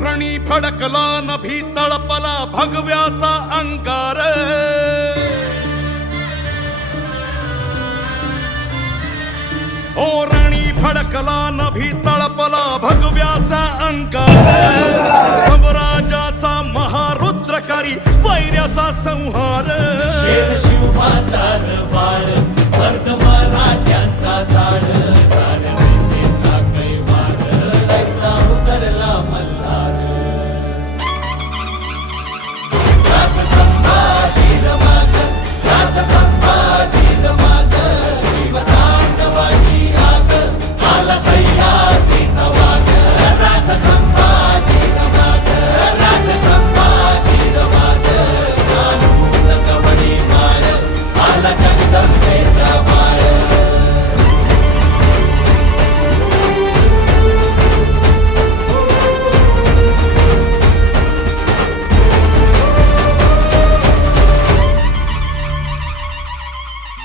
रणी फडकला नभी तळपला भगव्याचा अंगार ओ रणी फडकला नभी तळपला भगव्याचा अंगार स्वराज्याचा महारुद्रकारी वैर्याचा संहार शेर शिवबाचा